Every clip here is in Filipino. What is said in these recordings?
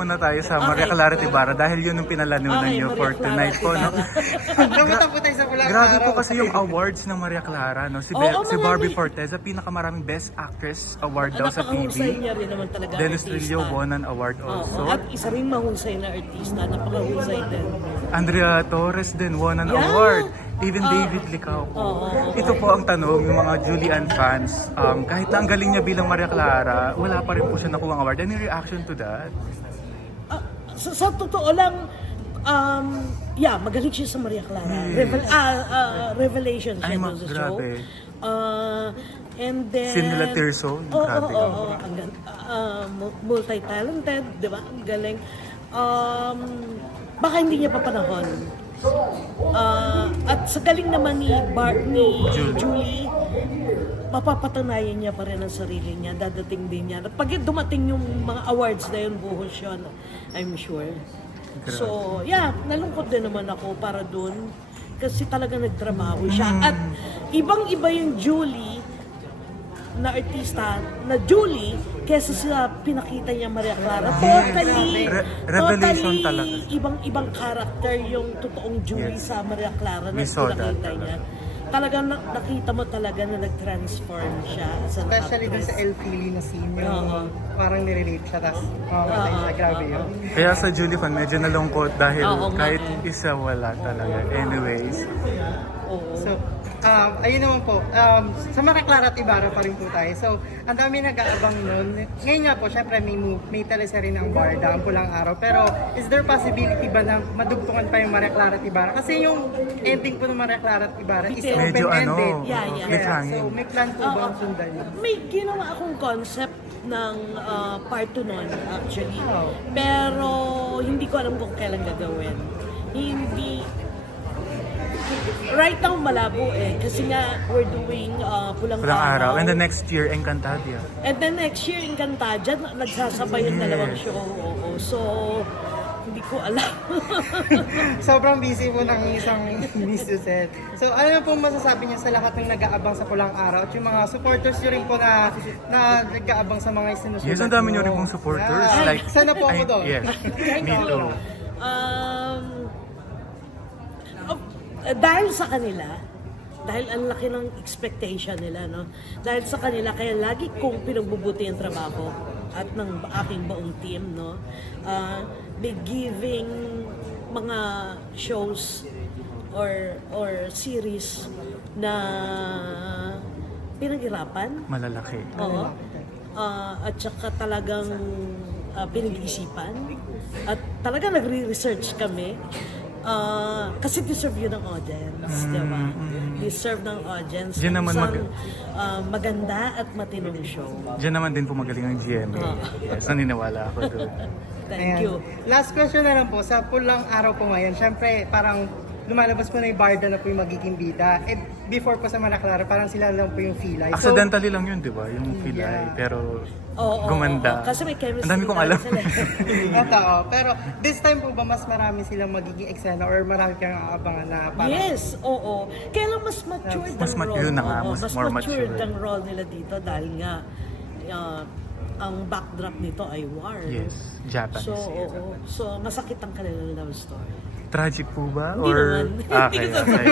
muna tayo sa Maria Clara Ibarra dahil yun yung pinalanunan Okay, niyo Maria for Clara tonight po, no? Nabutan po tayo sa Pulang Grabe Araw. po kasi yung awards ng Maria Clara, no? Si, Oo, si marami. Barbie Forteza, pinakamaraming Best Actress Award daw sa Napakahusay TV. niya rin naman talaga. Dennis artista. Trillo won an award Oo, also. at isa rin mahusay na artista, napakahusay din. Andrea Torres din won an Yeah. award. Even David Licao po. Ito po ang tanong ng mga Julian fans. Kahit na ang galing niya bilang Maria Clara, wala pa rin po siya nakuha ang award. Any reaction to that? Sa totoo lang, magaling siya sa Maria Clara. Revelation siya Ay, doon sa show. grabe. And then... Sin nila Tirso, grabe. Oo. Multi-talented, di ba? Ang galing. Baka hindi niya pa panahon. At sa galing naman ni Julie, mapapatunayan niya pa rin ang sarili niya, dadating din niya. Pag dumating yung mga awards na yun, buhos yun, I'm sure. So, nalungkot din naman ako para dun kasi talaga nagtrabaho siya. At ibang-iba yung Julie na artista na Julie kesa sa pinakita niya Maria Clara. Totally, Revelation totally talaga. ibang-ibang character yung totoong Julie sa Maria Clara na We saw that pinakita niya. Talagang nakita mo talaga na nag-transform siya sa Especially dun sa El Fili na scene, yung parang nirelate siya, tapos mamamatay siya, grabe yun. Kaya sa Julie fan, medyo nalungkot dahil Oo nga kahit eh. isa wala talaga. Anyways, So, ayun naman po, sa Maria Clara at Ibarra pa rin po tayo. So, ang dami nag-aabang nun. Ngayon nga po, syempre may teleserye ng Barda, ang Pulang Araw. Pero, is there possibility ba na madugtungan pa yung Maria Clara at Ibarra? Kasi yung ending po ng Maria Clara at Ibarra is medyo open-ended. Yeah. may hangin. So, may plan po ba ang sundan yun? May ginawa akong concept ng part 2 nun, actually. Pero hindi ko alam kung kailan gagawin. Right now malabo kasi nga we're doing Pulang Araw. And the next year, Encantadia. And then next year, Encantadia, nagsasabay yung dalawang show. Oo. So, hindi ko alam. Sobrang busy po ng isang Miss Suzette. So, ano na po masasabi niyo sa lahat ng nag-aabang sa Pulang Araw at yung mga supporters niyo rin po na nag-aabang sa mga sinusunod? Yes, ang dami niyo rin pong supporters. Like, sana po ako doon. Yes, me too. Dahil sa kanila, dahil ang laki ng expectation nila, no? Dahil sa kanila, kaya lagi kong pinagbubuti ang trabaho at ng aking buong team, no? They giving mga shows or series na pinaghirapan. Malalaki. Oo. At saka talagang pinag-iisipan. At talagang nagre-research kami. Kasi deserve yun ng audience, di ba? Deserve ng audience. Diyan naman isang, maganda at matinong show. Diyan naman din po magaling ang GMA. Yes, naniniwala ako doon. Thank you. Last question na lang po, sa Pulang Araw po ngayon, syempre parang lumalabas po na yung Barda na po yung magiging bida. And before po sa Maria Clara, parang sila lang po yung Filay. So, Accidentally lang yun, di ba? Yung Filay. Pero gumanda. Kasi may chemistry. Ang dami kong alam. totoo. Pero this time po ba mas marami silang magiging eksena or marami kang aabangan na parang... Yes, oo. Kaya lang mas matured Mas ang role. yun na nga, Oo, mas mas more matured matured. ang role nila dito dahil nga ang backdrop nito ay war. Yes, Japanese. So, oo. So, masakit ang kanilang love story. Tragic po ba? Hindi naman. Okay, okay.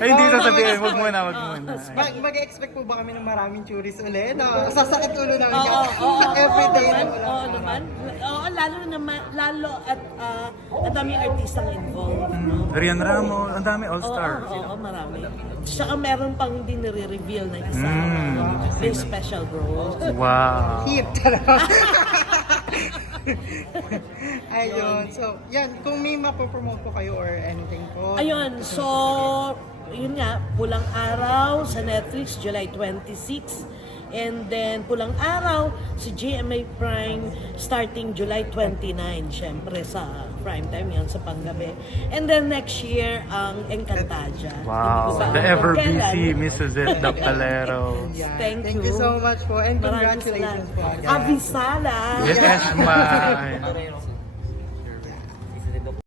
Ay, hindi sasabihin. Wag muna, wag muna. Mag-expect po ba kami ng maraming tourists ulit? No, sasakit ulo namin Oo, everyday na naman. Oo naman. Oo, lalo at ang daming artistang involved. No? Rian Ramo, ang dami all-star. Oo, marami. Tsaka meron pang hindi nire-reveal na isa. May special role. Wow. Hit! Ayun. So, yan. Kung may mapopromote po kayo or anything po. Ayun, so, yun nga, Pulang Araw sa Netflix, July 26. And then, Pulang Araw sa GMA Prime starting July 29. Syempre sa prime time yan, sa panggabi. And then next year, ang Encantadia. Wow. Hindi ko pa The alam ever kung kailan. busy Mrs. Dapalero. Yeah. Thank you you. so much po and Maraming congratulations po. salamat. Avisala! Yes, Esma.